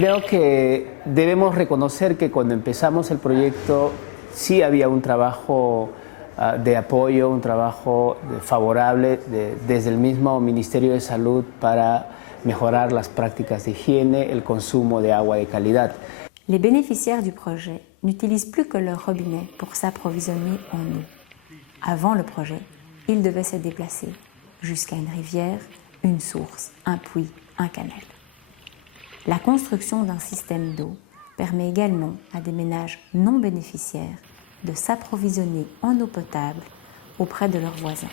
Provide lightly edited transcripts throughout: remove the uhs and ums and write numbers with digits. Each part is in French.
Creo que debemos reconocer que cuando empezamos el proyecto sí había un trabajo de apoyo, un trabajo favorable desde el mismo Ministerio de Salud para mejorar las prácticas de higiene, el consumo de agua de calidad. Les bénéficiaires du projet n'utilisent plus que leur robinet pour s'approvisionner en eau. Avant le projet, ils devaient se déplacer jusqu'à une rivière, une source, un puits, un canal. La construction d'un système d'eau permet également à des ménages non bénéficiaires de s'approvisionner en eau potable auprès de leurs voisins.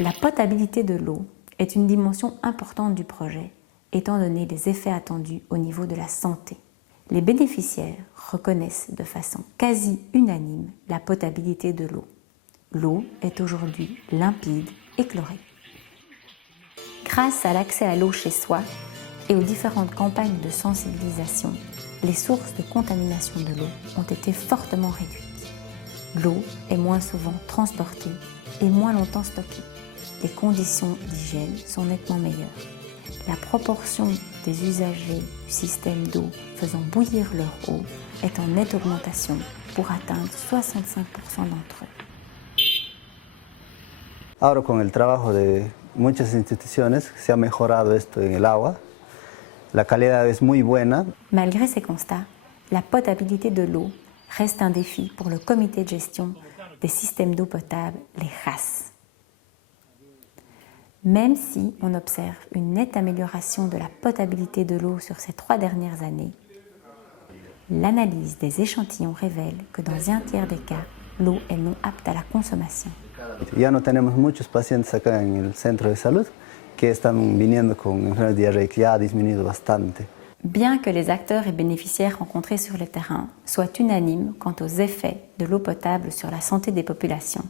La potabilité de l'eau est une dimension importante du projet, étant donné les effets attendus au niveau de la santé. Les bénéficiaires reconnaissent de façon quasi unanime la potabilité de l'eau. L'eau est aujourd'hui limpide et chlorée. Grâce à l'accès à l'eau chez soi et aux différentes campagnes de sensibilisation, les sources de contamination de l'eau ont été fortement réduites. L'eau est moins souvent transportée et moins longtemps stockée. Les conditions d'hygiène sont nettement meilleures. La proportion des usagers du système d'eau faisant bouillir leur eau est en nette augmentation pour atteindre 65% d'entre eux. Ahora con el trabajo de muchas instituciones se ha mejorado esto en el agua. La calidad es muy buena. Malgré ces constats, la potabilité de l'eau reste un défi pour le comité de gestion des systèmes d'eau potable, les RAS. Même si on observe une nette amélioration de la potabilité de l'eau sur ces 3 dernières années, l'analyse des échantillons révèle que dans un tiers des cas, l'eau est non apte à la consommation. Ya no tenemos muchos pacientes acá en el centro de salud que están viniendo con enfermedad diarreica, ya ha disminuido bastante. Bien que les acteurs et bénéficiaires rencontrés sur le terrain soient unanimes quant aux effets de l'eau potable sur la santé des populations,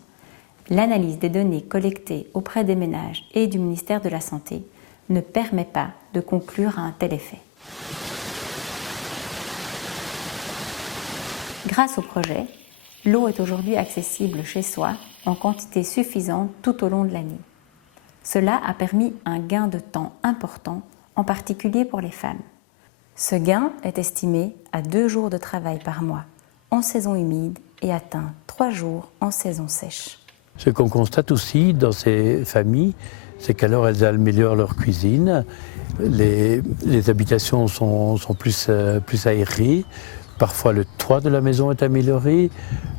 l'analyse des données collectées auprès des ménages et du ministère de la Santé ne permet pas de conclure à un tel effet. Grâce au projet, l'eau est aujourd'hui accessible chez soi en quantité suffisante tout au long de l'année. Cela a permis un gain de temps important, en particulier pour les femmes. Ce gain est estimé à 2 jours de travail par mois en saison humide et atteint 3 jours en saison sèche. Ce qu'on constate aussi dans ces familles, c'est qu'alors elles améliorent leur cuisine, les habitations sont plus aérées, parfois le toit de la maison est amélioré,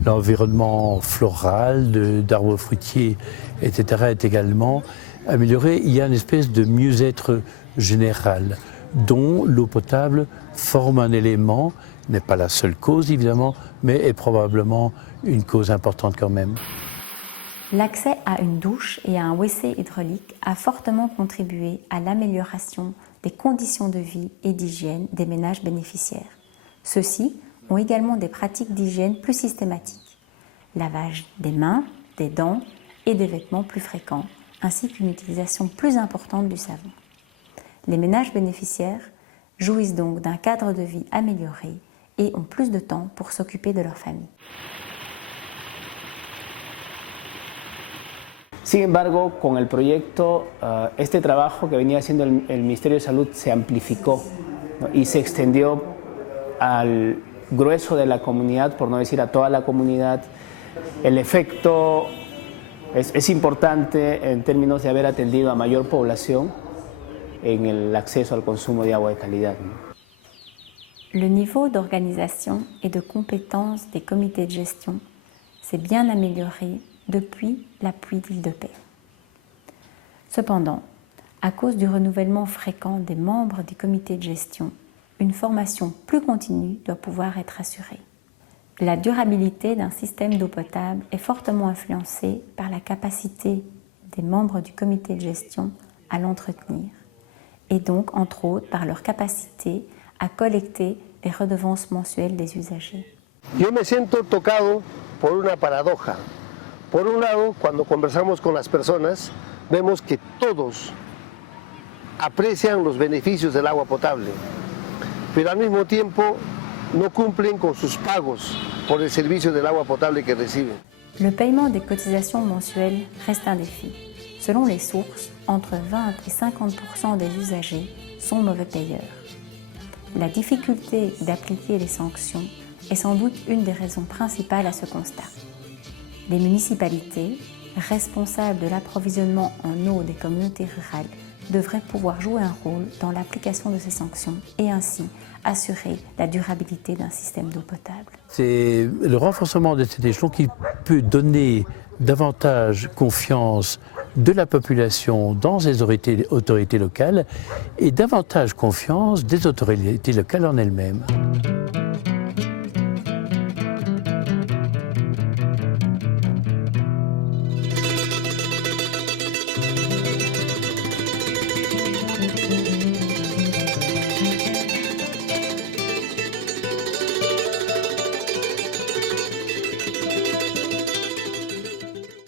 l'environnement floral, d'arbres fruitiers, etc. est également amélioré. Il y a une espèce de mieux-être général dont l'eau potable forme un élément, n'est pas la seule cause évidemment, mais est probablement une cause importante quand même. L'accès à une douche et à un WC hydraulique a fortement contribué à l'amélioration des conditions de vie et d'hygiène des ménages bénéficiaires. Ceux-ci ont également des pratiques d'hygiène plus systématiques, lavage des mains, des dents et des vêtements plus fréquents, ainsi qu'une utilisation plus importante du savon. Les ménages bénéficiaires jouissent donc d'un cadre de vie amélioré et ont plus de temps pour s'occuper de leur famille. Sin embargo, con el proyecto, este trabajo que venía haciendo el Ministerio de Salud se amplificó, ¿no? Y se extendió al grueso de la comunidad, por no decir a toda la comunidad. El efecto es importante en términos de haber atendido a mayor población en el acceso al consumo de agua de calidad, ¿no? Le niveau d'organisation et de compétence des comités de gestion s'est bien amélioré depuis l'appui d'Île-de-Paix. Cependant, à cause du renouvellement fréquent des membres des comités de gestion, une formation plus continue doit pouvoir être assurée. La durabilité d'un système d'eau potable est fortement influencée par la capacité des membres du comité de gestion à l'entretenir et donc, entre autres, par leur capacité à collecter les redevances mensuelles des usagers. Yo me siento tocado por una paradoja. Por un lado, cuando conversamos con las personas, vemos que todos aprecian los beneficios del agua potable, pero al mismo tiempo no cumplen con sus pagos por el servicio del agua potable que reciben. Le paiement des cotisations mensuelles reste un défi. Selon les sources, entre 20 et 50% des usagers sont mauvais payeurs. La difficulté d'appliquer les sanctions est sans doute une des raisons principales à ce constat. Les municipalités, responsables de l'approvisionnement en eau des communautés rurales, devraient pouvoir jouer un rôle dans l'application de ces sanctions et ainsi assurer la durabilité d'un système d'eau potable. C'est le renforcement de cet échelon qui peut donner davantage confiance de la population dans les autorités locales et davantage confiance des autorités locales en elles-mêmes.